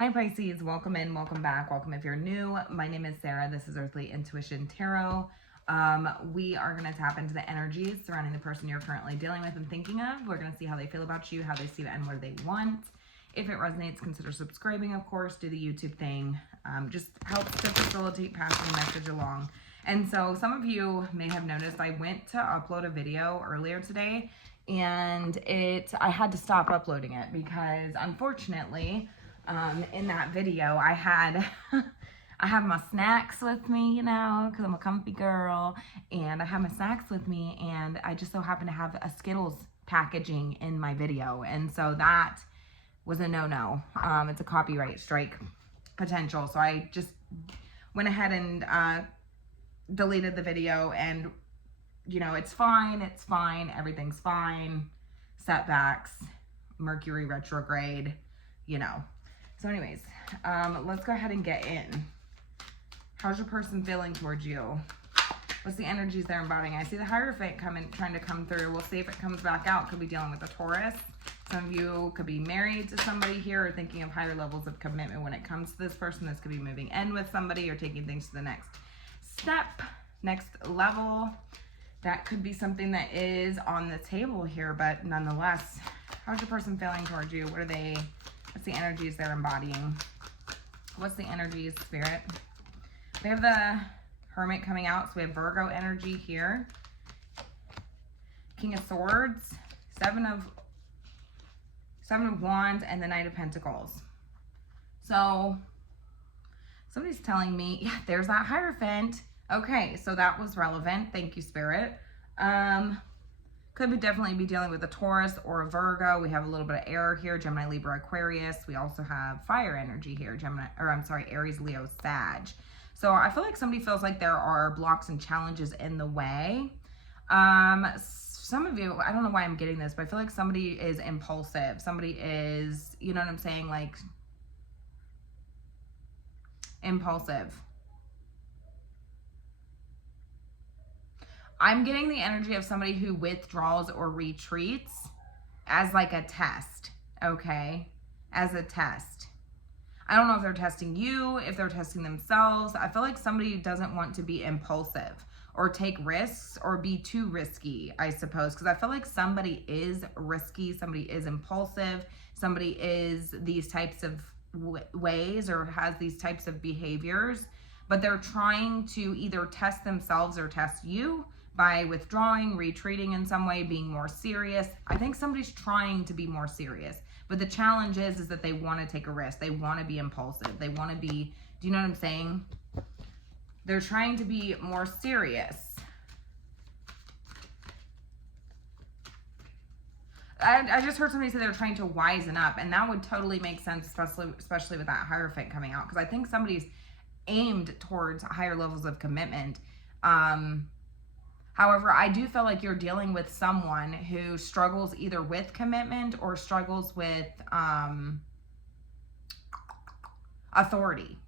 Hi Pisces, welcome in, welcome back, welcome if you're new. My name is Sarah. This is Earthly Intuition Tarot. We are going to tap into the energies surrounding the person you're currently dealing with and thinking of. We're going to see how they feel about you, how they see it, and what they want. If it resonates, consider subscribing, of course. Do the YouTube thing. Just helps to facilitate passing the message along. And so some of you may have noticed I went to upload a video earlier today, and I had to stop uploading it because unfortunately, in that video, I have my snacks with me, you know, because I'm a comfy girl, and I have my snacks with me, and I just so happen to have a Skittles packaging in my video, and so that was a no-no. It's a copyright strike potential, so I just went ahead and deleted the video, and, you know, it's fine, everything's fine, setbacks, Mercury retrograde, you know. So anyways, let's go ahead and get in. How's your person feeling towards you? What's the energies they're embodying? I see the Hierophant trying to come through. We'll see if it comes back out. Could be dealing with a Taurus. Some of you could be married to somebody here or thinking of higher levels of commitment when it comes to this person. This could be moving in with somebody or taking things to the next step, next level. That could be something that is on the table here, but nonetheless, how's your person feeling towards you? What's the energies they're embodying? What's the energies, Spirit? We have the Hermit coming out, so we have Virgo energy here. King of Swords, Seven of Wands, and the Knight of Pentacles. So somebody's telling me, yeah, there's that Hierophant. Okay, so that was relevant. Thank you, Spirit. Could definitely be dealing with a Taurus or a Virgo. We have a little bit of air here, Gemini, Libra, Aquarius. We also have fire energy here, Aries, Leo, Sag. So I feel like somebody feels like there are blocks and challenges in the way. Some of you, I don't know why I'm getting this, but I feel like somebody is impulsive. Somebody is, you know what I'm saying, like impulsive. I'm getting the energy of somebody who withdraws or retreats as like a test, okay? As a test. I don't know if they're testing you, if they're testing themselves. I feel like somebody doesn't want to be impulsive or take risks or be too risky, I suppose. Because I feel like somebody is risky, somebody is impulsive, somebody is these types of ways or has these types of behaviors. But they're trying to either test themselves or test you by withdrawing, retreating in some way, being more serious. I think somebody's trying to be more serious. But the challenge is that they want to take a risk. They want to be impulsive. They want to be, do you know what I'm saying? They're trying to be more serious. I just heard somebody say they're trying to wisen up, and that would totally make sense, especially with that Hierophant coming out, because I think somebody's aimed towards higher levels of commitment. However, I do feel like you're dealing with someone who struggles either with commitment or struggles with authority.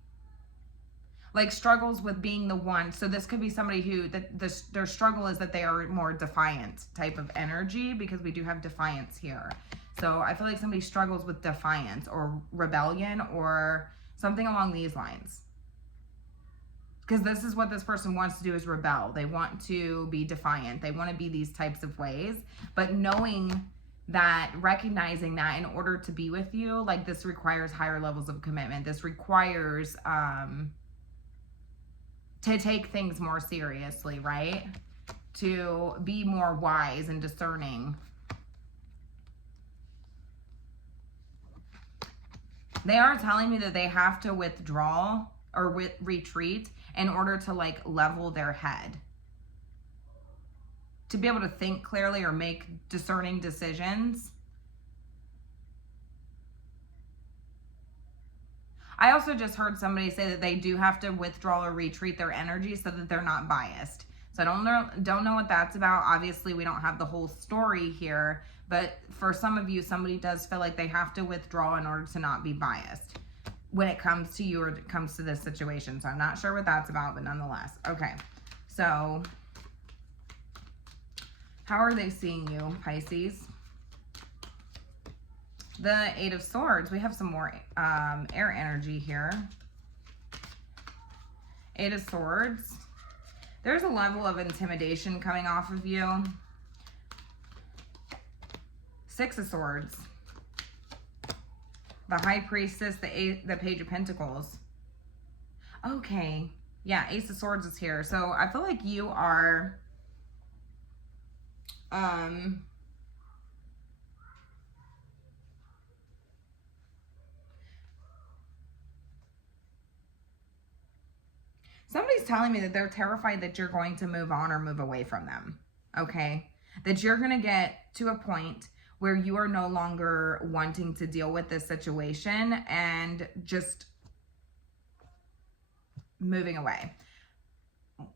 Like struggles with being the one. So this could be somebody who, their struggle is that they are more defiant type of energy, because we do have defiance here. So I feel like somebody struggles with defiance or rebellion or something along these lines. Because this is what this person wants to do, is rebel. They want to be defiant. They want to be these types of ways. But knowing that, recognizing that in order to be with you, like this requires higher levels of commitment. This requires to take things more seriously, right? To be more wise and discerning. They are telling me that they have to withdraw or retreat in order to like level their head, to be able to think clearly or make discerning decisions. I also just heard somebody say that they do have to withdraw or retreat their energy so that they're not biased. So I don't know what that's about. Obviously, we don't have the whole story here, but for some of you, somebody does feel like they have to withdraw in order to not be biased when it comes to you or it comes to this situation. So I'm not sure what that's about, but nonetheless. Okay, so how are they seeing you, Pisces? The Eight of Swords. We have some more air energy here. Eight of Swords. There's a level of intimidation coming off of you. Six of Swords. The High Priestess, the Page of Pentacles. Okay. Yeah, Ace of Swords is here. So I feel like you are somebody's telling me that they're terrified that you're going to move on or move away from them. Okay? That you're going to get to a point where you are no longer wanting to deal with this situation and just moving away.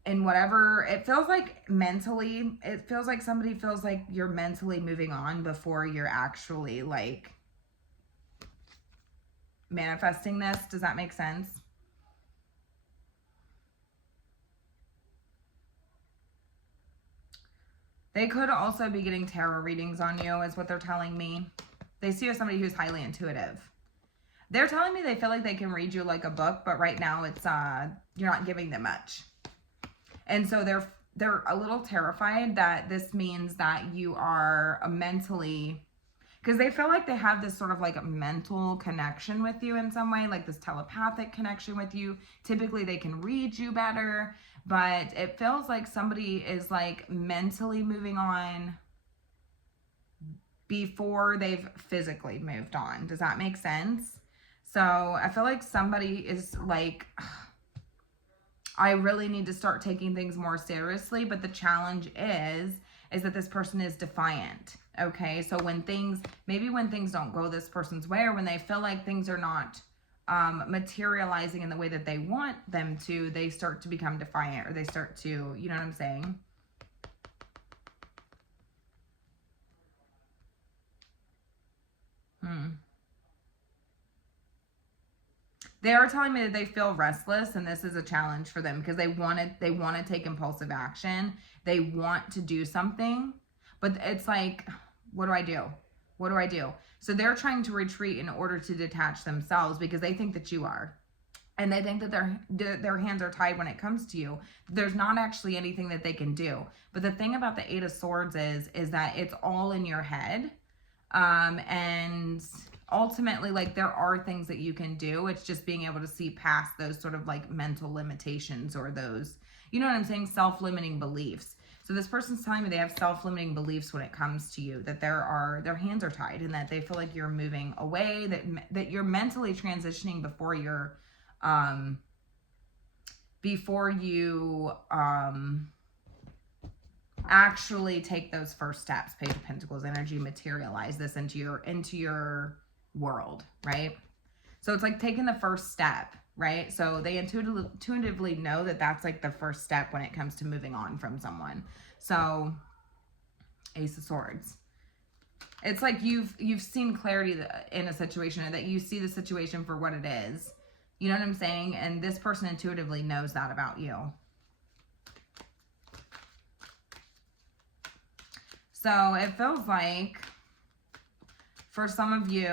And whatever, it feels like mentally, it feels like somebody feels like you're mentally moving on before you're actually like manifesting this. Does that make sense? They could also be getting tarot readings on you, is what they're telling me. They see you as somebody who's highly intuitive. They're telling me they feel like they can read you like a book, but right now it's you're not giving them much. And so they're a little terrified that this means that you are mentally, because they feel like they have this sort of like a mental connection with you in some way, like this telepathic connection with you. Typically they can read you better, but it feels like somebody is like mentally moving on before they've physically moved on. Does that make sense? So I feel like somebody is like, I really need to start taking things more seriously, but the challenge is that this person is defiant. Okay, so when things don't go this person's way, or when they feel like things are not materializing in the way that they want them to, they start to become defiant, or they start to, you know what I'm saying? They are telling me that they feel restless, and this is a challenge for them because they want to take impulsive action. They want to do something, but it's like, what do I do? What do I do? So they're trying to retreat in order to detach themselves because they think that you are. And they think that their hands are tied when it comes to you. There's not actually anything that they can do. But the thing about the Eight of Swords is that it's all in your head. And ultimately, like, there are things that you can do. It's just being able to see past those sort of like mental limitations, or those, you know what I'm saying, self-limiting beliefs. So this person's telling me they have self-limiting beliefs when it comes to you, that their hands are tied, and that they feel like you're moving away, that you're mentally transitioning before you're actually take those first steps. Page of Pentacles energy, materialize this into your world, right? So it's like taking the first step, right? So they intuitively know that that's like the first step when it comes to moving on from someone. So Ace of Swords. It's like you've seen clarity in a situation, or that you see the situation for what it is. You know what I'm saying? And this person intuitively knows that about you. So it feels like for some of you,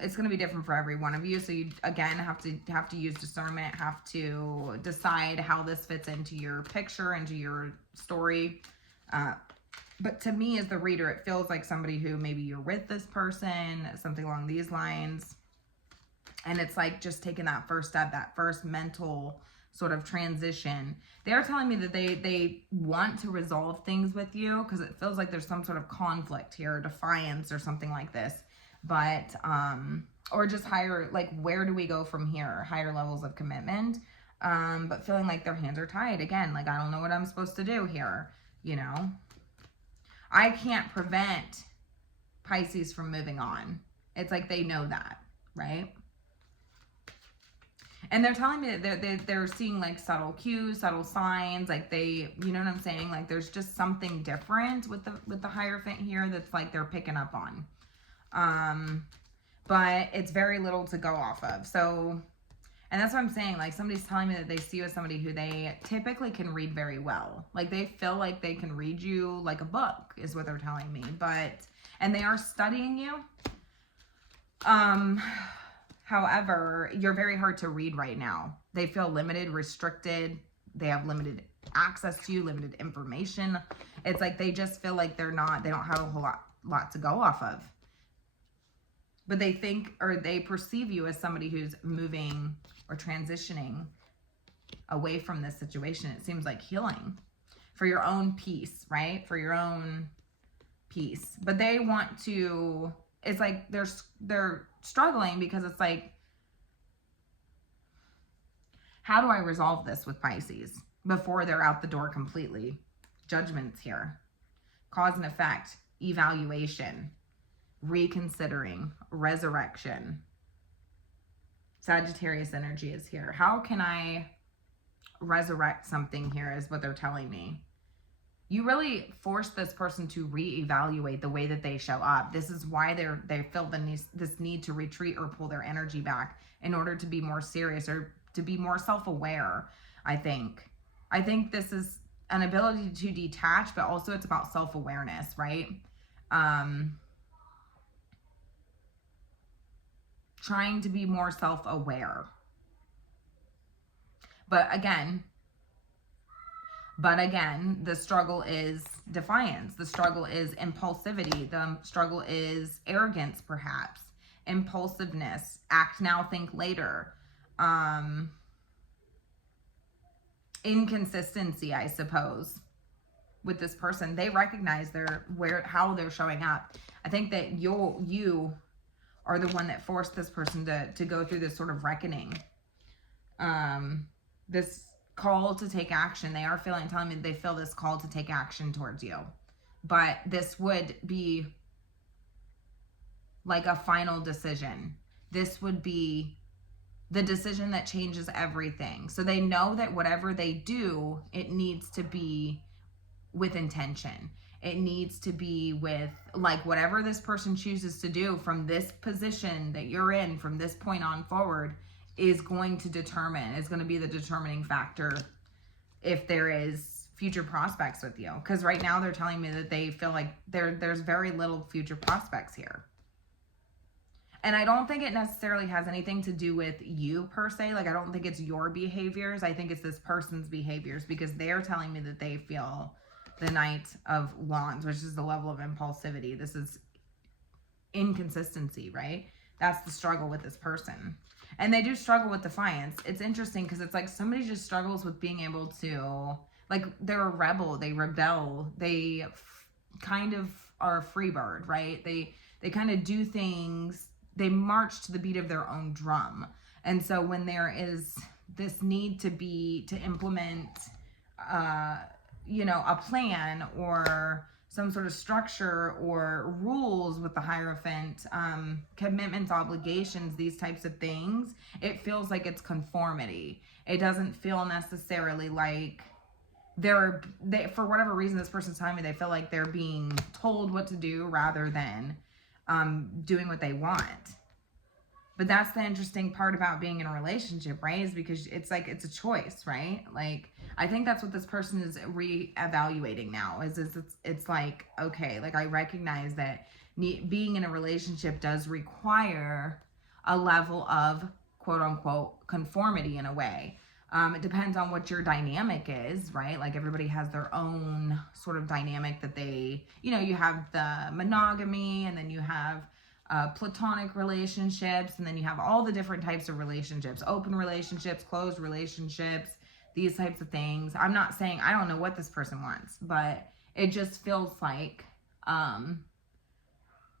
it's going to be different for every one of you. So you, again, have to use discernment, have to decide how this fits into your picture, into your story. But to me, as the reader, it feels like somebody who maybe you're with this person, something along these lines. And it's like just taking that first step, that first mental sort of transition. They're telling me that they want to resolve things with you because it feels like there's some sort of conflict here, defiance or something like this. But, or just higher, like, where do we go from here? Higher levels of commitment. But feeling like their hands are tied. Again, like, I don't know what I'm supposed to do here, you know? I can't prevent Pisces from moving on. It's like they know that, right? And they're telling me that they're seeing like subtle cues, subtle signs, like they, you know what I'm saying? Like there's just something different with the Hierophant here that's like they're picking up on. But it's very little to go off of. So, and that's what I'm saying. Like somebody's telling me that they see you as somebody who they typically can read very well. Like they feel like they can read you like a book is what they're telling me. And they are studying you. However, you're very hard to read right now. They feel limited, restricted. They have limited access to you, limited information. It's like they just feel like they don't have a whole lot to go off of. But they think, or they perceive you as somebody who's moving or transitioning away from this situation. It seems like healing for your own peace, right? For your own peace. But they want to, it's like they're struggling because it's like, how do I resolve this with Pisces before they're out the door completely? Judgments here. Cause and effect, evaluation, reconsidering, resurrection. Sagittarius energy is here. How can I resurrect something here is what they're telling me. You really force this person to reevaluate the way that they show up. This is why they feel this need to retreat or pull their energy back in order to be more serious or to be more self-aware, I think. I think this is an ability to detach, but also it's about self-awareness, right? Trying to be more self-aware. But again, the struggle is defiance. The struggle is impulsivity. The struggle is arrogance, perhaps. Impulsiveness. Act now, think later. Inconsistency, I suppose, with this person. They recognize how they're showing up. I think that you are the one that forced this person to go through this sort of reckoning. This call to take action. They are telling me they feel this call to take action towards you. But this would be like a final decision. This would be the decision that changes everything. So they know that whatever they do, it needs to be with intention. It needs to be with, like, whatever this person chooses to do from this position that you're in from this point on forward is going to be the determining factor if there is future prospects with you. Because right now they're telling me that they feel like there's very little future prospects here. And I don't think it necessarily has anything to do with you per se. Like, I don't think it's your behaviors. I think it's this person's behaviors, because they're telling me that they feel the Knight of Wands, which is the level of impulsivity. This is inconsistency, right? That's the struggle with this person. And they do struggle with defiance. It's interesting because it's like somebody just struggles with being able to, like, they're a rebel, they rebel, they kind of are a free bird, right? They kind of do things, they march to the beat of their own drum. And so when there is this need to implement, a plan or some sort of structure or rules with the Hierophant, commitments, obligations, these types of things, it feels like it's conformity. It doesn't feel necessarily like for whatever reason, this person's telling me they feel like they're being told what to do rather than doing what they want. But that's the interesting part about being in a relationship, right? Is because it's like, it's a choice, right? Like, I think that's what this person is reevaluating now. It's like, okay, like, I recognize that being in a relationship does require a level of quote unquote conformity in a way. It depends on what your dynamic is, right? Like, everybody has their own sort of dynamic that you have the monogamy, and then you have platonic relationships, and then you have all the different types of relationships, open relationships, closed relationships, these types of things. I'm not saying, I don't know what this person wants, but it just feels like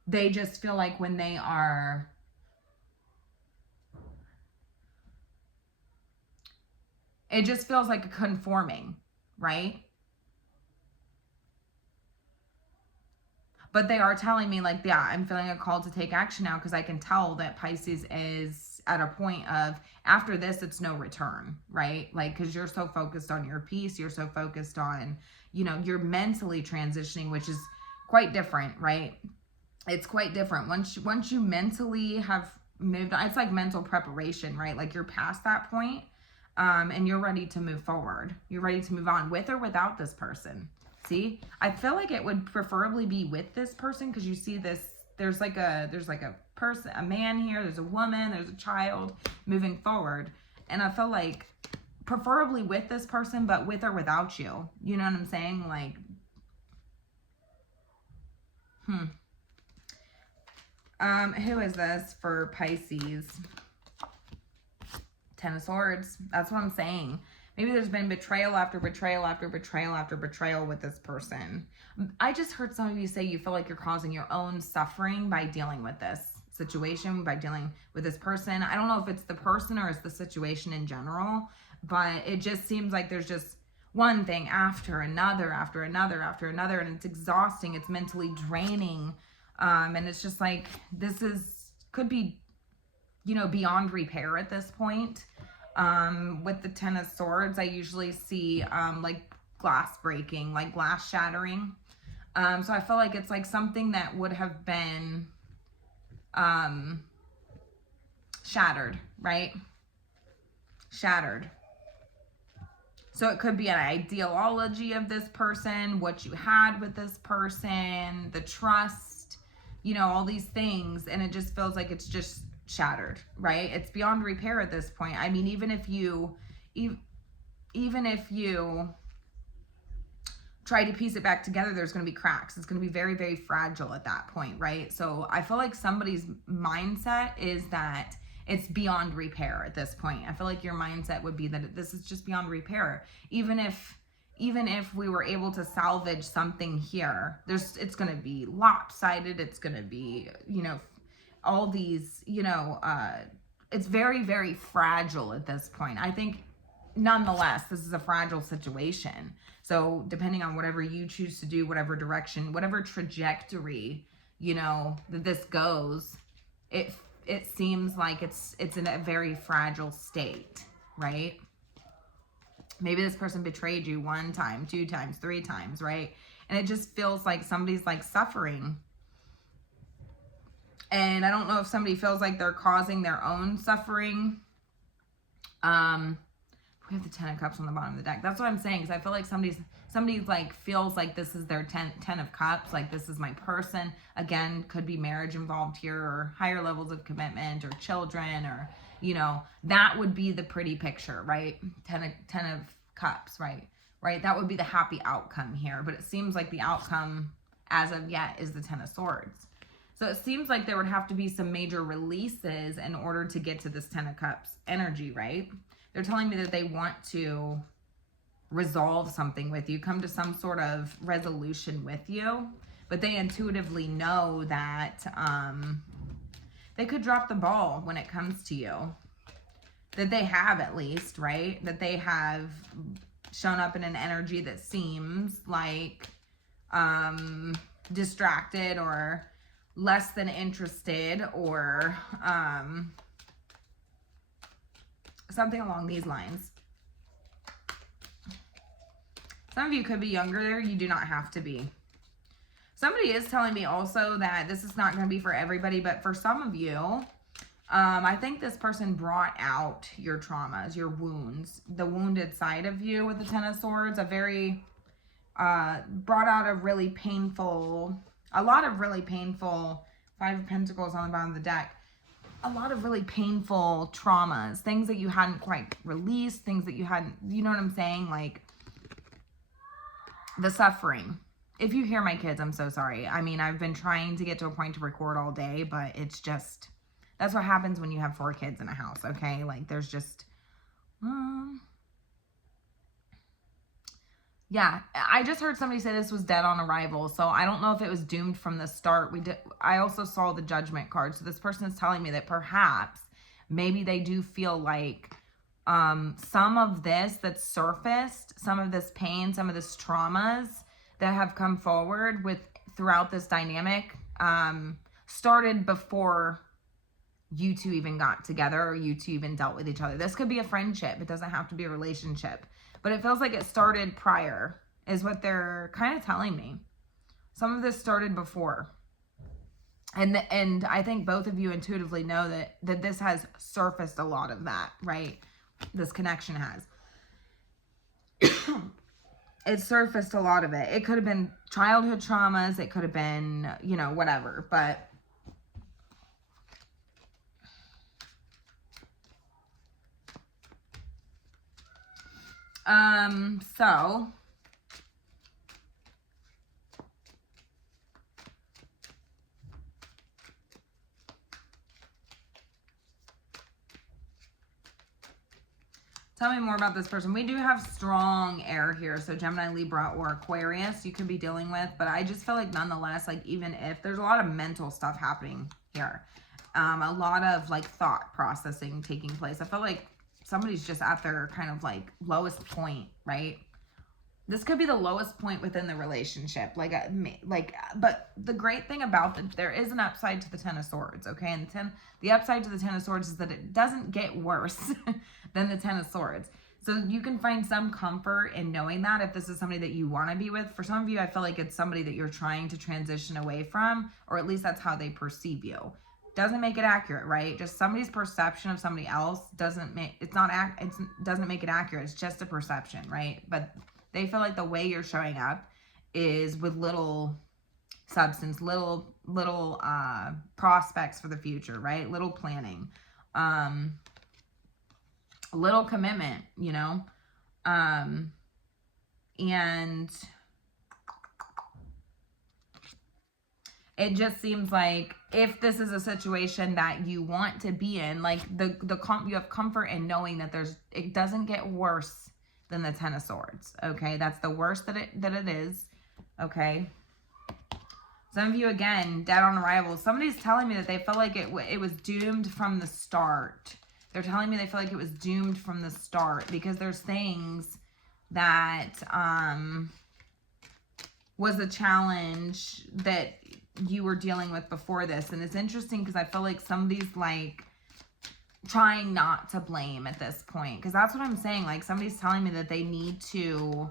they just feel like when they are it just feels like a conforming, right? But they are telling me, like, yeah, I'm feeling a call to take action now, because I can tell that Pisces is at a point of, after this, it's no return, right? Like, because you're so focused on your peace, you're so focused on, you're mentally transitioning, which is quite different, right? It's quite different. Once you mentally have moved on, it's like mental preparation, right? Like, you're past that point, and you're ready to move forward. You're ready to move on with or without this person. See, I feel like it would preferably be with this person, because you see this there's like a person, a man here, there's a woman, there's a child moving forward. And I feel like preferably with this person, but with or without you. You know what I'm saying? Like, who is this for Pisces? Ten of Swords. That's what I'm saying. Maybe there's been betrayal after betrayal after betrayal after betrayal with this person. I just heard some of you say you feel like you're causing your own suffering by dealing with this situation, by dealing with this person. I don't know if it's the person or it's the situation in general, but it just seems like there's just one thing after another, after another, after another, and it's exhausting. It's mentally draining. And it's just like, could be, beyond repair at this point. With the Ten of Swords, I usually see, like glass breaking, like glass shattering. So I feel like it's like something that would have been, shattered, right? Shattered. So it could be an ideology of this person, what you had with this person, the trust, all these things. And it just feels like it's just shattered, right? It's beyond repair at this point. I mean, even if you try to piece it back together, there's going to be cracks. It's going to be very, very fragile at that point, right? So I feel like somebody's mindset is that it's beyond repair at this point. I feel like your mindset would be that this is just beyond repair. Even if we were able to salvage something here, it's going to be lopsided. It's going to be, all these, it's very, very fragile at this point. I think nonetheless, this is a fragile situation. So depending on whatever you choose to do, whatever direction, whatever trajectory, that this goes, it seems like it's in a very fragile state, right? Maybe this person betrayed you 1 time, 2 times, 3 times, right? And it just feels like somebody's like suffering. And I don't know if somebody feels like they're causing their own suffering. We have the 10 of Cups on the bottom of the deck. That's what I'm saying, because I feel like somebody like feels like this is their 10 of Cups, like this is my person. Again, could be marriage involved here, or higher levels of commitment, or children, or that would be the pretty picture, right? 10 of Cups, right? That would be the happy outcome here. But it seems like the outcome as of yet is the 10 of Swords. So it seems like there would have to be some major releases in order to get to this 10 of Cups energy, right? They're telling me that they want to resolve something with you, come to some sort of resolution with you, but they intuitively know that they could drop the ball when it comes to you. That they have, at least, right? That they have shown up in an energy that seems like distracted or less than interested, or something along these lines. Some of you could be younger. You do not have to be. Somebody is telling me also that this is not going to be for everybody, but for some of you, I think this person brought out your traumas, your wounds, the wounded side of you with the 10 of Swords, brought out a lot of really painful, 5 of Pentacles on the bottom of the deck, a lot of really painful traumas, things that you hadn't quite released, things that you hadn't, you know what I'm saying? Like the suffering. If you hear my kids, I'm so sorry. I mean, I've been trying to get to a point to record all day, but it's just, that's what happens when you have 4 kids in a house, okay? Like there's just, yeah, I just heard somebody say this was dead on arrival. So I don't know if it was doomed from the start. I also saw the Judgment card. So this person is telling me that perhaps maybe they do feel like some of this that's surfaced, some of this pain, some of this traumas that have come forward throughout this dynamic started before you two even got together, or you two even dealt with each other. This could be a friendship. It doesn't have to be a relationship. But it feels like it started prior, is what they're kind of telling me. Some of this started before. And I think both of you intuitively know that this has surfaced a lot of that, right? This connection has. It surfaced a lot of it. It could have been childhood traumas. It could have been, whatever. But So tell me more about this person. We do have strong air here. So Gemini, Libra, or Aquarius you could be dealing with. But I just feel like nonetheless, like even if there's a lot of mental stuff happening here, a lot of like thought processing taking place. I feel like somebody's just at their kind of like lowest point, right? This could be the lowest point within the relationship. But the great thing about there is an upside to the Ten of Swords, okay? And the upside to the Ten of Swords is that it doesn't get worse than the Ten of Swords. So you can find some comfort in knowing that if this is somebody that you want to be with. For some of you, I feel like it's somebody that you're trying to transition away from, or at least that's how they perceive you. Doesn't make it accurate, right? Just somebody's perception of somebody else doesn't make it accurate. It's just a perception, right? But they feel like the way you're showing up is with little substance, little prospects for the future, right? Little planning, little commitment, you know? And it just seems like if this is a situation that you want to be in, like you have comfort in knowing that it doesn't get worse than the Ten of Swords. Okay, that's the worst that it is. Okay, some of you again dead on arrival. Somebody's telling me that they felt like it was doomed from the start. They're telling me they feel like it was doomed from the start because there's things that was a challenge that you were dealing with before this. And it's interesting because I feel like somebody's like trying not to blame at this point, because that's what I'm saying. Like somebody's telling me that they need to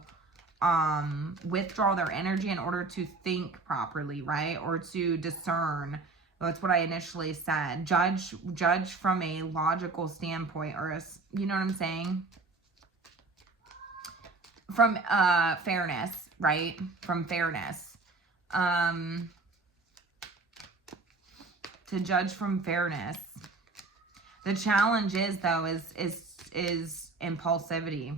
withdraw their energy in order to think properly, right? Or to discern. That's what I initially said. Judge from a logical standpoint, or you know what I'm saying? From fairness, right? From fairness. To judge from fairness. The challenge is though is impulsivity.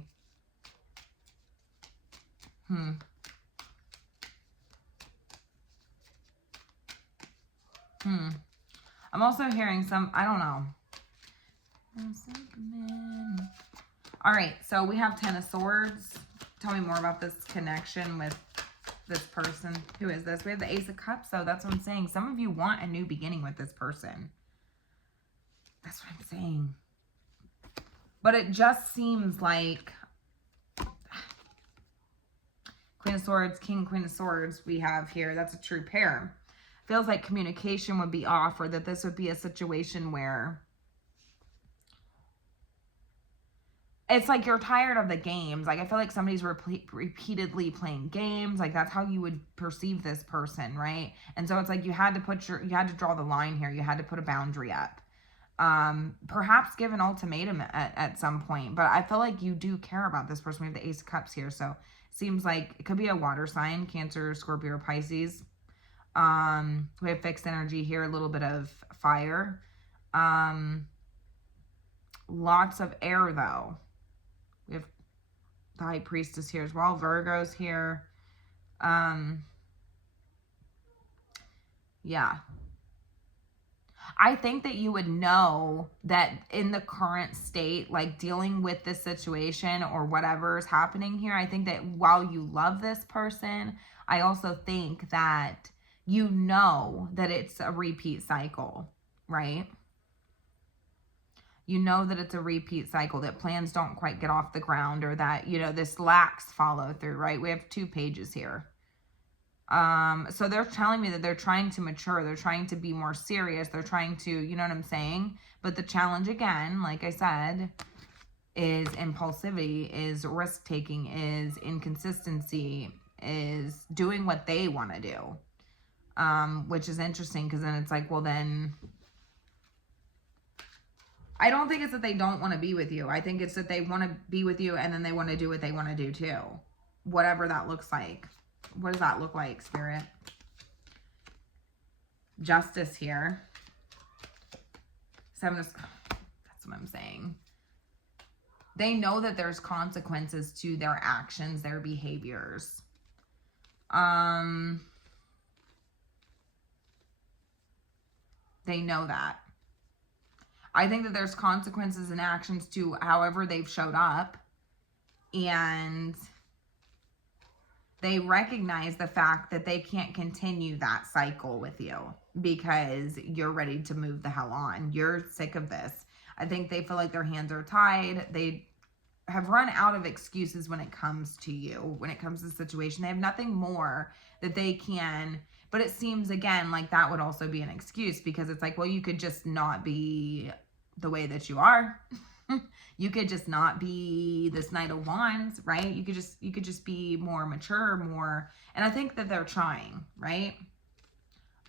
I'm also hearing I don't know. All right, so we have Ten of Swords. Tell me more about this connection with this person. Who is this? We have the Ace of Cups, so that's what I'm saying. Some of you want a new beginning with this person. That's what I'm saying. But it just seems like Queen of Swords, King, Queen of Swords we have here. That's a true pair. Feels like communication would be off, or that this would be a situation where it's like you're tired of the games. Like I feel like somebody's repeatedly playing games. Like that's how you would perceive this person, right? And so it's like you had to draw the line here. You had to put a boundary up. Perhaps give an ultimatum at some point. But I feel like you do care about this person. We have the Ace of Cups here. So it seems like it could be a water sign, Cancer, Scorpio, or Pisces. We have fixed energy here, a little bit of fire. Lots of air though. We have the High Priestess here as well. Virgo's here. Yeah. I think that you would know that in the current state, like dealing with this situation or whatever is happening here, I think that while you love this person, I also think that you know that it's a repeat cycle, right? You know that it's a repeat cycle, that plans don't quite get off the ground, or that, you know, this lacks follow through, right? We have 2 pages here. So they're telling me that they're trying to mature. They're trying to be more serious. They're trying to, you know what I'm saying? But the challenge again, like I said, is impulsivity, is risk-taking, is inconsistency, is doing what they want to do. Which is interesting because then it's like, well then, I don't think it's that they don't want to be with you. I think it's that they want to be with you and then they want to do what they want to do too. Whatever that looks like. What does that look like, Spirit? Justice here. That's what I'm saying. They know that there's consequences to their actions, their behaviors. They know that. I think that there's consequences and actions to however they've showed up. And they recognize the fact that they can't continue that cycle with you because you're ready to move the hell on. You're sick of this. I think they feel like their hands are tied. They have run out of excuses when it comes to you, when it comes to the situation. They have nothing more that they can. But it seems, again, like that would also be an excuse because it's like, well, you could just not be the way that you are. You could just not be this Knight of Wands, right? You could just be more mature, more. And I think that they're trying, right?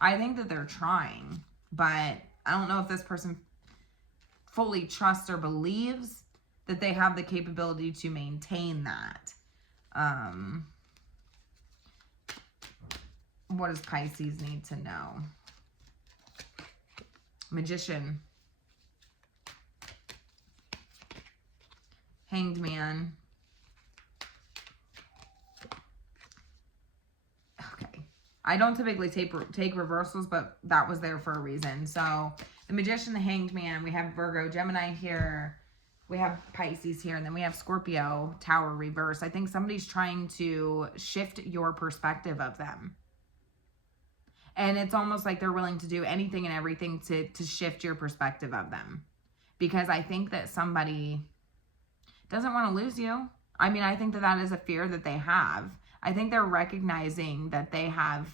I think that they're trying, but I don't know if this person fully trusts or believes that they have the capability to maintain that. What does Pisces need to know? Magician. Hanged Man. Okay. I don't typically take reversals, but that was there for a reason. So the Magician, the Hanged Man, we have Virgo, Gemini here. We have Pisces here, and then we have Scorpio, Tower reverse. I think somebody's trying to shift your perspective of them. And it's almost like they're willing to do anything and everything to shift your perspective of them. Because I think that somebody doesn't want to lose you. I mean, I think that that is a fear that they have. I think they're recognizing that they have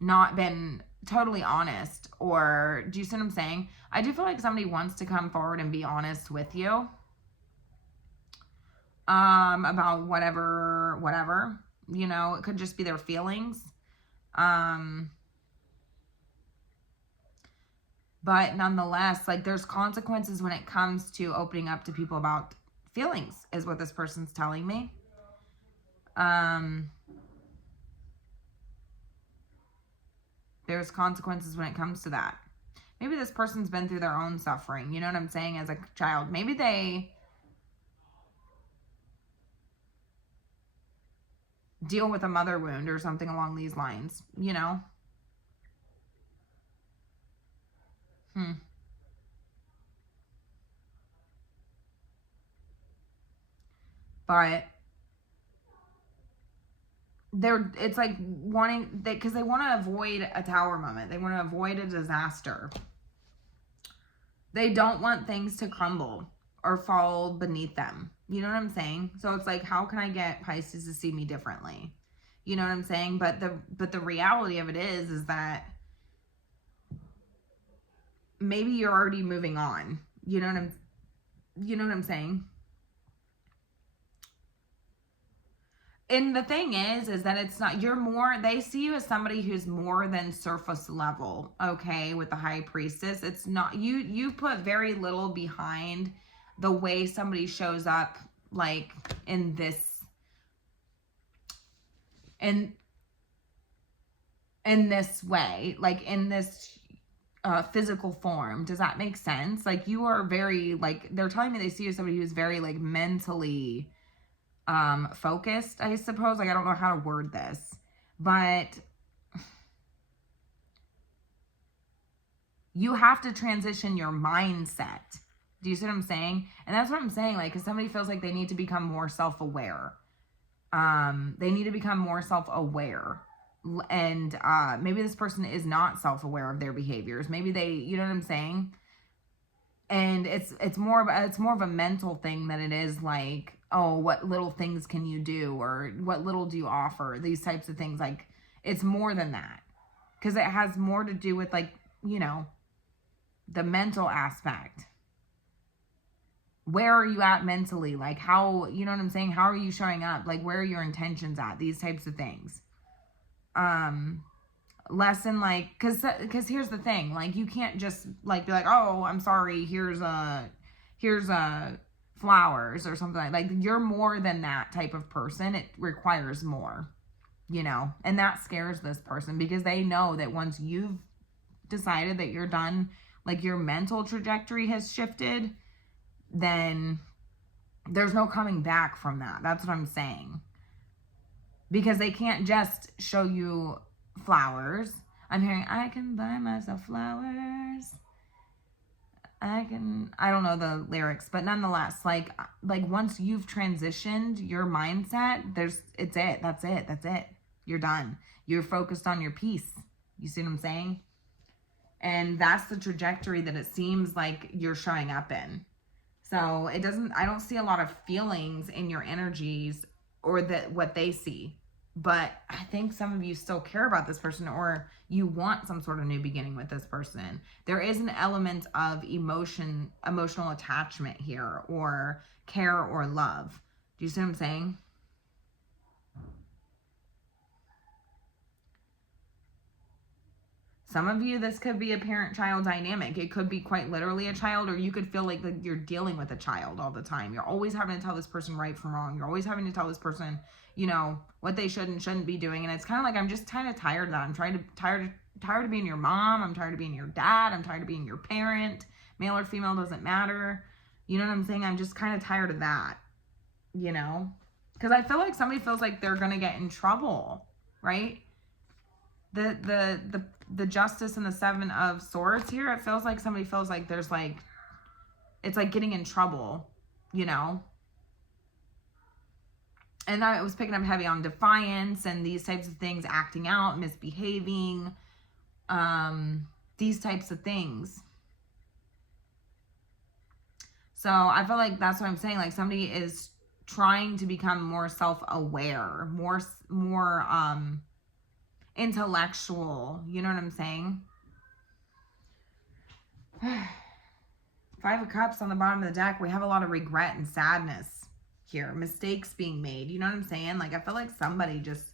not been totally honest, or do you see what I'm saying? I do feel like somebody wants to come forward and be honest with you about whatever, you know, it could just be their feelings. But nonetheless, like there's consequences when it comes to opening up to people about feelings, is what this person's telling me. There's consequences when it comes to that. Maybe this person's been through their own suffering, you know what I'm saying, as a child. Maybe they deal with a mother wound or something along these lines, you know? But it's like wanting, because they want to avoid a tower moment. They want to avoid a disaster. They don't want things to crumble or fall beneath them. You know what I'm saying? So it's like, how can I get Pisces to see me differently? You know what I'm saying? But the reality of it is that maybe you're already moving on. You know what I'm saying? And the thing is that it's not, you're more, they see you as somebody who's more than surface level, okay, with the High Priestess. It's not, you put very little behind the way somebody shows up, like, in this, in this way, like, in this physical form. Does that make sense? Like, you are very, like, they're telling me they see you as somebody who's very, like, mentally focused, I suppose. Like, I don't know how to word this, but you have to transition your mindset. Do you see what I'm saying? And that's what I'm saying, like, because somebody feels like they need to become more self-aware. They need to become more self-aware. And maybe this person is not self-aware of their behaviors. Maybe they, you know what I'm saying? And it's more of a mental thing than it is like, oh, what little things can you do, or what little do you offer, these types of things. Like, it's more than that, because it has more to do with, like, you know, the mental aspect. Where are you at mentally? Like, how, you know what I'm saying? How are you showing up? Like, where are your intentions at? These types of things. Lesson, like, because here's the thing, like, you can't just, like, be like, oh, I'm sorry, here's flowers or something. Like, you're more than that type of person. It requires more, you know, and that scares this person, because they know that once you've decided that you're done like your mental trajectory has shifted, then there's no coming back from that. That's what I'm saying. Because they can't just show you flowers. I'm hearing, I can buy myself flowers. I don't know the lyrics, but nonetheless, like once you've transitioned your mindset, that's it. You're done. You're focused on your peace. You see what I'm saying? And that's the trajectory that it seems like you're showing up in. So I don't see a lot of feelings in your energies or what they see. But I think some of you still care about this person, or you want some sort of new beginning with this person. There is an element of emotional attachment here, or care or love. Do you see what I'm saying? Some of you, this could be a parent-child dynamic. It could be quite literally a child, or you could feel like you're dealing with a child all the time. You're always having to tell this person right from wrong. You're always having to tell this person, what they should and shouldn't be doing. And it's kind of like, I'm just kind of tired of that. I'm tired of being your mom. I'm tired of being your dad. I'm tired of being your parent. Male or female doesn't matter. You know what I'm saying? I'm just kind of tired of that, because I feel like somebody feels like they're going to get in trouble, right? The Justice and the Seven of Swords here, it feels like somebody feels like there's like, it's like getting in trouble, And I was picking up heavy on defiance and these types of things, acting out, misbehaving, these types of things. So I feel like that's what I'm saying. Like somebody is trying to become more self-aware, more intellectual. You know what I'm saying? Five of Cups on the bottom of the deck. We have a lot of regret and sadness here. Mistakes being made. You know what I'm saying? Like, I feel like somebody just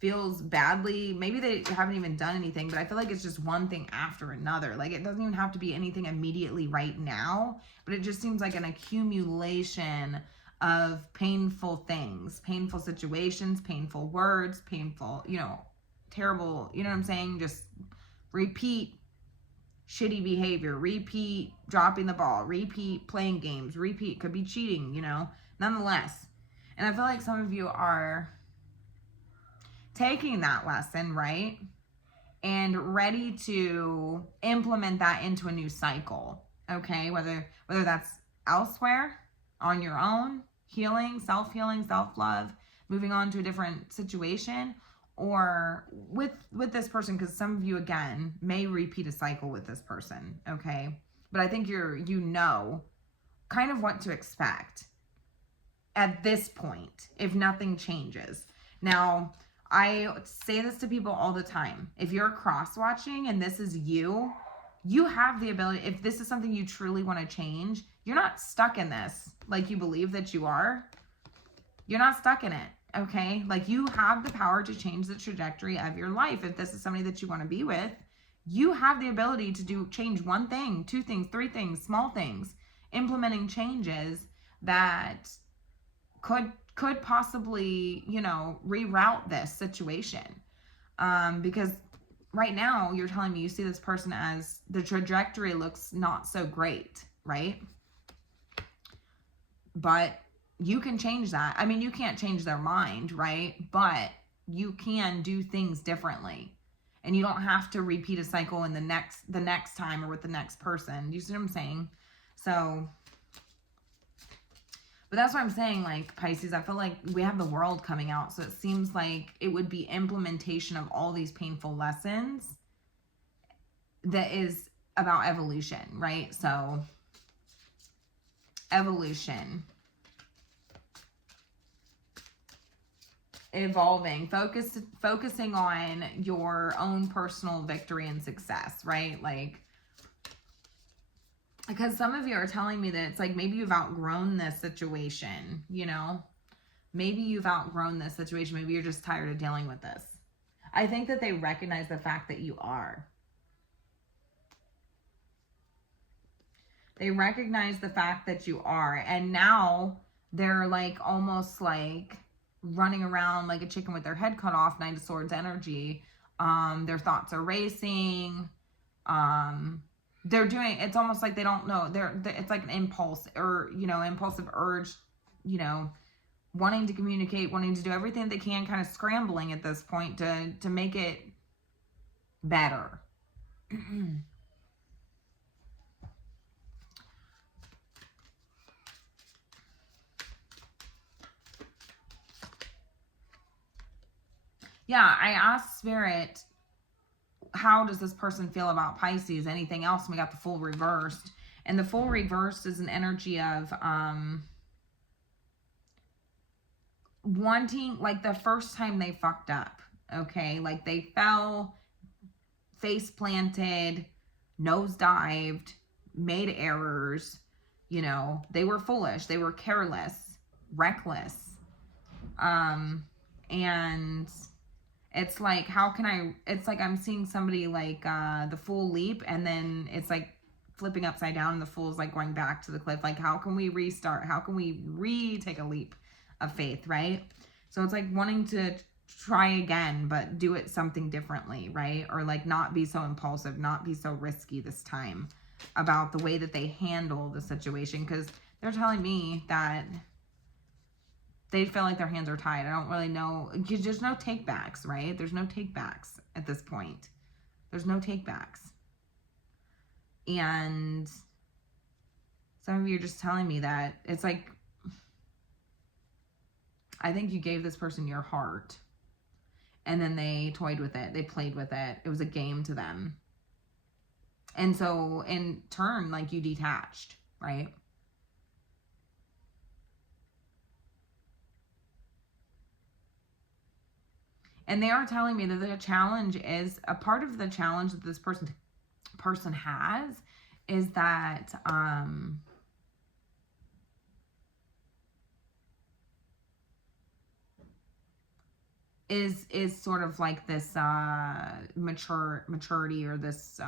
feels badly. Maybe they haven't even done anything, but I feel like it's just one thing after another. Like, it doesn't even have to be anything immediately right now, but it just seems like an accumulation of painful things, painful situations, painful words, painful, terrible, you know what I'm saying? Just repeat shitty behavior, repeat dropping the ball, repeat playing games, repeat, could be cheating, nonetheless. And I feel like some of you are taking that lesson, right? And ready to implement that into a new cycle, okay? Whether that's elsewhere, on your own, healing, self-love, moving on to a different situation, or with this person, because some of you, again, may repeat a cycle with this person, okay? But I think kind of what to expect at this point, if nothing changes. Now, I say this to people all the time. If you're cross-watching and this is you have the ability, if this is something you truly want to change, you're not stuck in this like you believe that you are. You're not stuck in it. Okay, like you have the power to change the trajectory of your life. If this is somebody that you want to be with, you have the ability to change one thing, two things, three things, small things, implementing changes that could possibly, reroute this situation. Because right now you're telling me you see this person as the trajectory looks not so great, right? But you can change that. I mean, you can't change their mind, right? But you can do things differently. And you don't have to repeat a cycle in the next time or with the next person. Do you see what I'm saying? So, but that's what I'm saying, like, Pisces, I feel like we have the world coming out. So it seems like it would be implementation of all these painful lessons that is about evolution, right? So, evolution. Evolving, focusing on your own personal victory and success, right? Like, because some of you are telling me that it's like maybe you've outgrown this situation, maybe you've outgrown this situation. Maybe you're just tired of dealing with this. I think that they recognize the fact that you are. They recognize the fact that you are, and now they're like almost like running around like a chicken with their head cut off, Knight of Swords energy. Their thoughts are racing. they're doing, it's almost like they don't know. It's like an impulse or, impulsive urge, you know, wanting to communicate, wanting to do everything they can, kind of scrambling at this point to make it better. Yeah, I asked Spirit, how does this person feel about Pisces? Anything else? And we got the Fool reversed. And the Fool reversed is an energy of wanting, like the first time they fucked up, okay? Like they fell, face planted, nose dived, made errors, they were foolish, they were careless, reckless. And it's like, it's like I'm seeing somebody like the Fool leap, and then it's like flipping upside down and the Fool's like going back to the cliff. Like, how can we restart? How can we take a leap of faith, right? So it's like wanting to try again, but do it something differently, right? Or like not be so impulsive, not be so risky this time about the way that they handle the situation, because they're telling me that they feel like their hands are tied. I don't really know. There's no takebacks, right? There's no takebacks at this point. There's no takebacks. And some of you are just telling me that it's like, I think you gave this person your heart and then they toyed with it. They played with it. It was a game to them. And so in turn, like, you detached, right? And they are telling me that the challenge is, a part of the challenge that this person has is that is sort of like this maturity, or this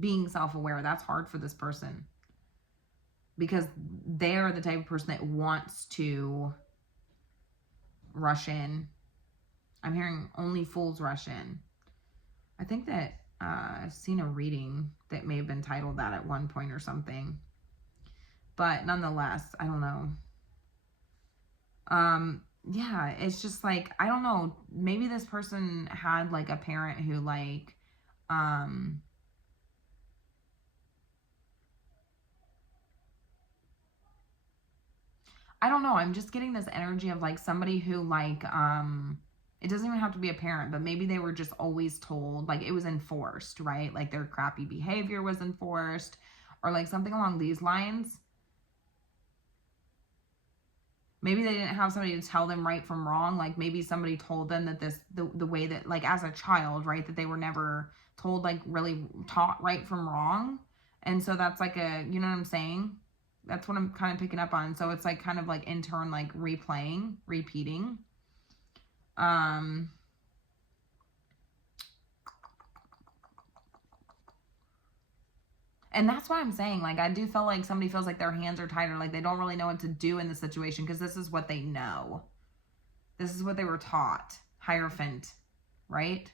being self-aware. That's hard for this person, because they're the type of person that wants to rush in. I'm hearing only fools rush in. I think that I've seen a reading that may have been titled that at one point or something. But nonetheless, I don't know. Yeah, it's just like, I don't know. Maybe this person had like a parent who like, I don't know. I'm just getting this energy of like somebody who like, it doesn't even have to be a parent, but maybe they were just always told, like it was enforced, right? Like their crappy behavior was enforced, or like something along these lines. Maybe they didn't have somebody to tell them right from wrong. Like maybe somebody told them that the way that, like as a child, right, that they were never told, like really taught right from wrong. And so that's like you know what I'm saying? That's what I'm kind of picking up on. So it's like kind of like in turn, like repeating. And that's why I'm saying, like, I do feel like somebody feels like their hands are tied, or like they don't really know what to do in the situation, because this is what they know. This is what they were taught. Hierophant, right?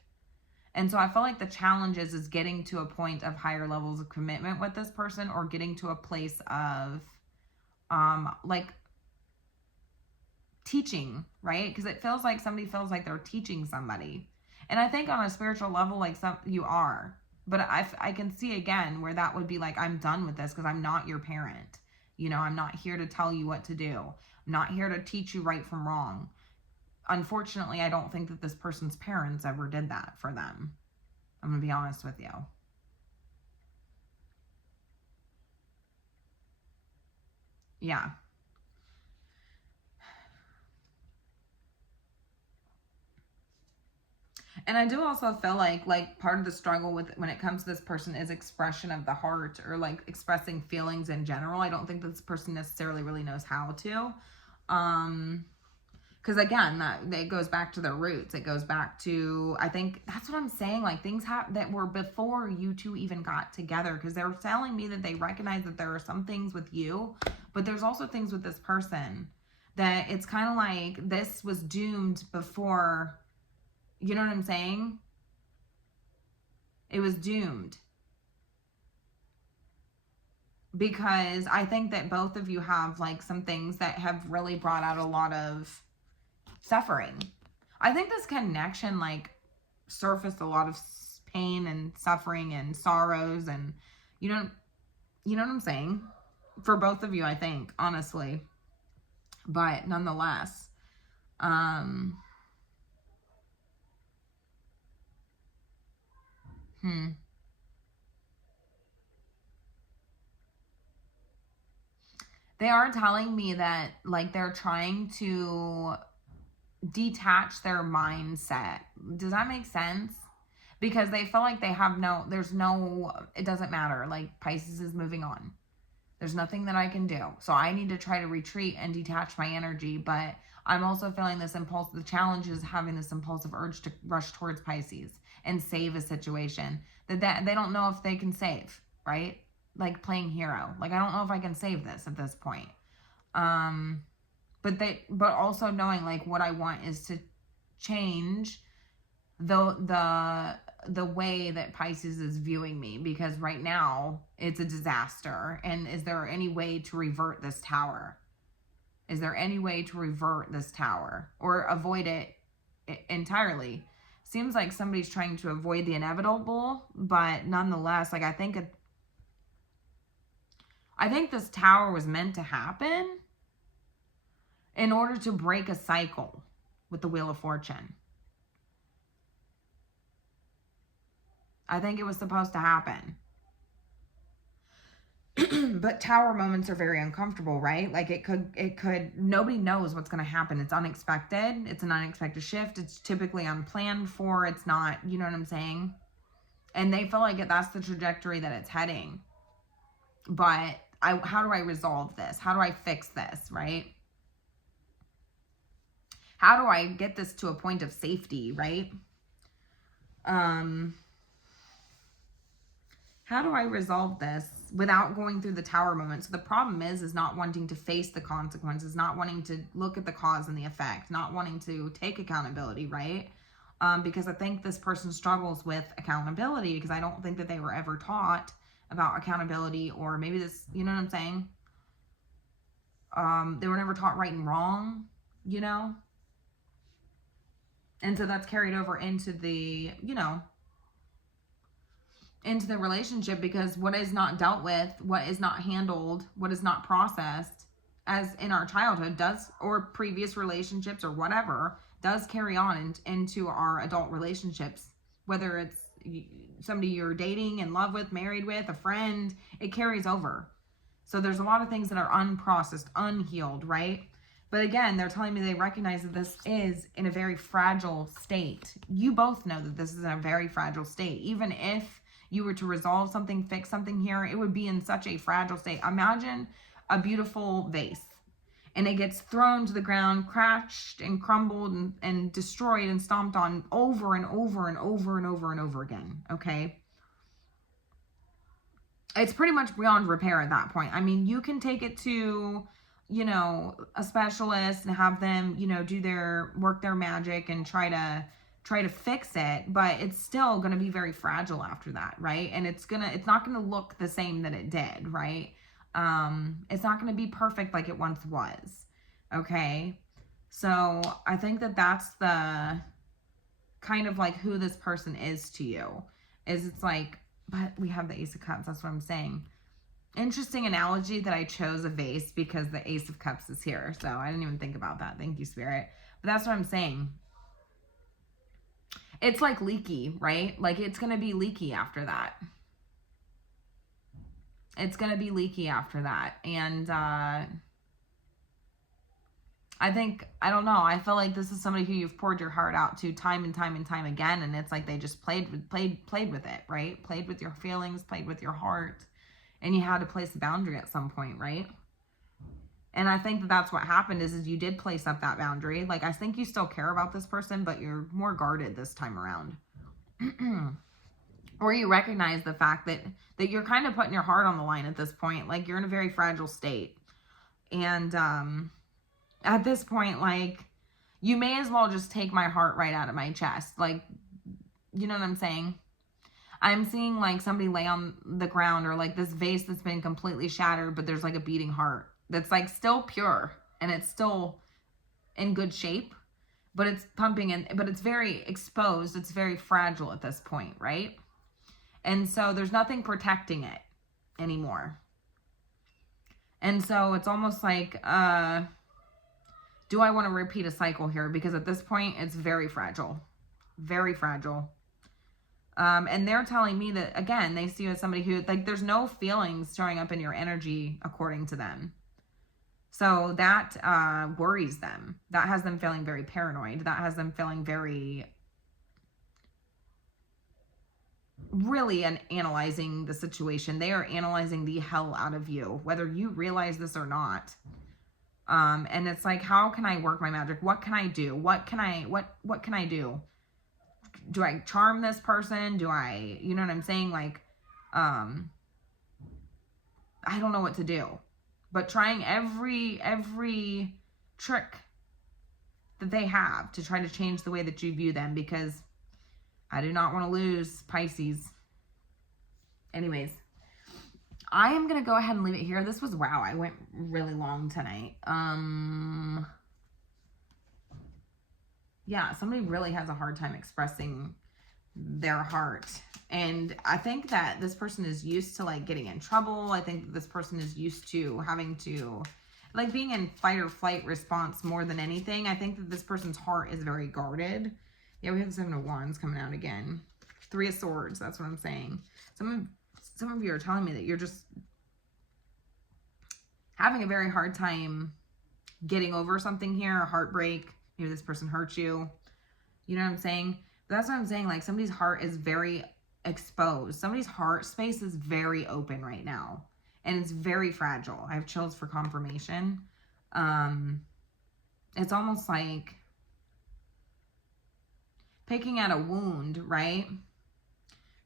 And so I feel like the challenge is getting to a point of higher levels of commitment with this person, or getting to a place of, like, teaching, right? Because it feels like somebody feels like they're teaching somebody. And I think on a spiritual level, like, you are. But I can see again where that would be like, I'm done with this, because I'm not your parent. I'm not here to tell you what to do. I'm not here to teach you right from wrong. Unfortunately, I don't think that this person's parents ever did that for them. I'm going to be honest with you. Yeah. And I do also feel like part of the struggle with when it comes to this person is expression of the heart, or like expressing feelings in general. I don't think that this person necessarily really knows how to. Because again, that it goes back to their roots. It goes back to, I think that's what I'm saying. Like things that were before you two even got together. Because they're telling me that they recognize that there are some things with you, but there's also things with this person that it's kind of like this was doomed before. You know what I'm saying? It was doomed. because I think that both of you have like some things that have really brought out a lot of suffering. I think this connection like surfaced a lot of pain and suffering and sorrows, and you know what I'm saying, for both of you, I think, honestly. But nonetheless, they are telling me that like they're trying to detach their mindset. Does that make sense? Because they feel like they have it doesn't matter. Like Pisces is moving on. There's nothing that I can do. So I need to try to retreat and detach my energy. But I'm also feeling this impulse. The challenge is having this impulsive urge to rush towards Pisces and save a situation that they don't know if they can save, right? Like playing hero. Like, I don't know if I can save this at this point. But also knowing like what I want is to change the way that Pisces is viewing me, because right now it's a disaster. And is there any way to revert this tower? Is there any way to revert this tower or avoid it entirely? Seems like somebody's trying to avoid the inevitable, but nonetheless, like I think this tower was meant to happen in order to break a cycle with the Wheel of Fortune. I think it was supposed to happen. But tower moments are very uncomfortable, right? Like it could, nobody knows what's going to happen. It's unexpected. It's an unexpected shift. It's typically unplanned for. It's not, you know what I'm saying? And they feel like that's the trajectory that it's heading. But how do I resolve this? How do I fix this, right? How do I get this to a point of safety, right? How do I resolve this without going through the tower moment? So the problem is not wanting to face the consequences, not wanting to look at the cause and the effect, not wanting to take accountability, right? Because I think this person struggles with accountability, because I don't think that they were ever taught about accountability, or maybe this, you know what I'm saying? They were never taught right and wrong, you know? And so that's carried over into the, into the relationship, because what is not dealt with, what is not handled, what is not processed as in our childhood does, or previous relationships or whatever, does carry on into our adult relationships, whether it's somebody you're dating, in love with, married with, a friend, it carries over. So there's a lot of things that are unprocessed, unhealed, right? But again, they're telling me they recognize that this is in a very fragile state. You both know that this is in a very fragile state. Even if you were to resolve something, fix something here, it would be in such a fragile state. Imagine a beautiful vase and it gets thrown to the ground, crashed and crumbled and destroyed and stomped on over and over and over and over and over again, okay? It's pretty much beyond repair at that point. I mean, you can take it to, a specialist and have them, work their magic and try to fix it, but it's still going to be very fragile after that, right? And it's not going to look the same that it did, right? It's not going to be perfect like it once was. Okay. So I think that that's the kind of like who this person is to you, is it's like, but we have the Ace of Cups. That's what I'm saying. Interesting analogy that I chose a vase because the Ace of Cups is here. So I didn't even think about that. Thank you, Spirit. But that's what I'm saying. It's like leaky, right? Like it's going to be leaky after that. It's going to be leaky after that. And I don't know. I feel like this is somebody who you've poured your heart out to time and time and time again. And it's like they just played with it, right? Played with your feelings, played with your heart. And you had to place a boundary at some point, right? And I think that that's what happened is you did place up that boundary. Like, I think you still care about this person, but you're more guarded this time around. Or you recognize the fact that you're kind of putting your heart on the line at this point. Like, you're in a very fragile state. And at this point, like, you may as well just take my heart right out of my chest. Like, you know what I'm saying? I'm seeing like somebody lay on the ground, or like this vase that's been completely shattered, but there's like a beating heart that's like still pure and it's still in good shape, but it's pumping in, but it's very exposed. It's very fragile at this point, right? And so there's nothing protecting it anymore. And so it's almost like, do I want to repeat a cycle here? Because at this point, it's very fragile. Very fragile. And they're telling me that, again, they see you as somebody who, like, there's no feelings showing up in your energy according to them. So that worries them. That has them feeling very paranoid. That has them feeling very, really analyzing the situation. They are analyzing the hell out of you, whether you realize this or not. And it's like, how can I work my magic? What can I do? What can I do? Do I charm this person? Do I, you know what I'm saying? Like, I don't know what to do, but trying every trick that they have to try to change the way that you view them, because I do not want to lose Pisces. Anyways, I am going to go ahead and leave it here. This was, wow, I went really long tonight. Yeah, somebody really has a hard time expressing their heart. And I think that this person is used to like getting in trouble. I think that this person is used to having to like being in fight or flight response more than anything. I think that this person's heart is very guarded. Yeah, we have the 7 of Wands coming out again. 3 of Swords, that's what I'm saying. Some of you are telling me that you're just having a very hard time getting over something here, a heartbreak. Maybe this person hurt you. You know what I'm saying? But that's what I'm saying. Like, somebody's heart is very exposed. Somebody's heart space is very open right now. And it's very fragile. I have chills for confirmation. It's almost like picking at a wound, right?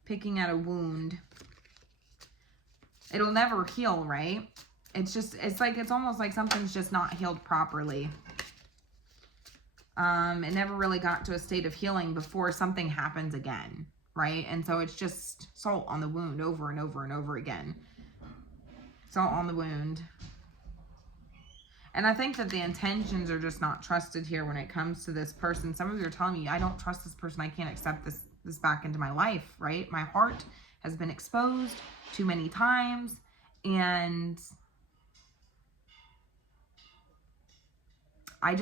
Picking at a wound. It'll never heal, right? It's just, it's almost like something's just not healed properly. It never really got to a state of healing before something happens again, right? And so it's just salt on the wound over and over and over again. Salt on the wound. And I think that the intentions are just not trusted here when it comes to this person. Some of you are telling me, I don't trust this person. I can't accept this back into my life, right? My heart has been exposed too many times, and I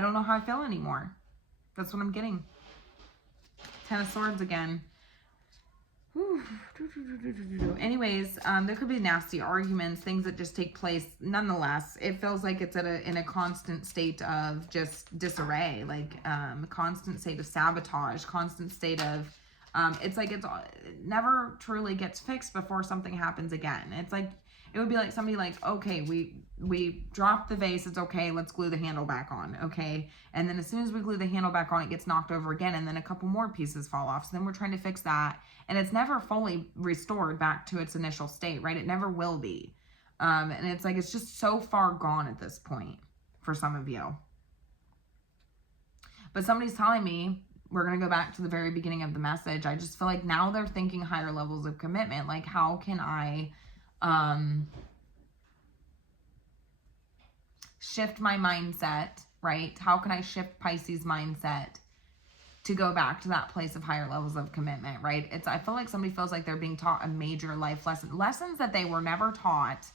don't know how I feel anymore. That's what I'm getting. 10 of Swords again. Whew. Anyways, there could be nasty arguments, things that just take place. Nonetheless, it feels like it's in a constant state of just disarray, like a constant state of sabotage, constant state of, it's like it never truly gets fixed before something happens again. It's like, it would be like somebody like, okay, we dropped the vase, it's okay, let's glue the handle back on, okay? And then as soon as we glue the handle back on, it gets knocked over again, and then a couple more pieces fall off. So then we're trying to fix that, and it's never fully restored back to its initial state, right? It never will be. And it's like, it's just so far gone at this point for some of you. But somebody's telling me, we're going to go back to the very beginning of the message. I just feel like now they're thinking higher levels of commitment. Like, how can I shift my mindset, right? How can I shift Pisces mindset to go back to that place of higher levels of commitment, right? I feel like somebody feels like they're being taught a major life lesson, lessons that they were never taught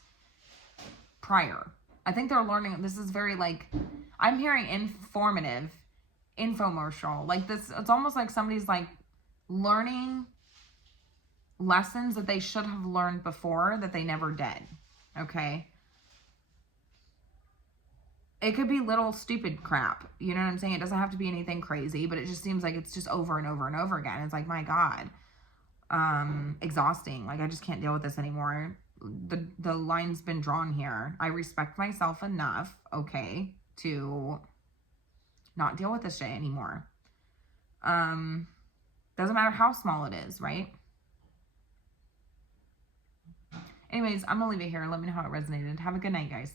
prior. I think they're learning. This is very like, I'm hearing informative, infomercial, like this. It's almost like somebody's like learning lessons that they should have learned before that they never did. Okay. It could be little stupid crap. You know what I'm saying? It doesn't have to be anything crazy, but it just seems like it's just over and over and over again. It's like, my God, exhausting. Like, I just can't deal with this anymore. The line's been drawn here. I respect myself enough, okay, to not deal with this shit anymore. Doesn't matter how small it is, right? Anyways, I'm gonna leave it here. Let me know how it resonated. Have a good night, guys.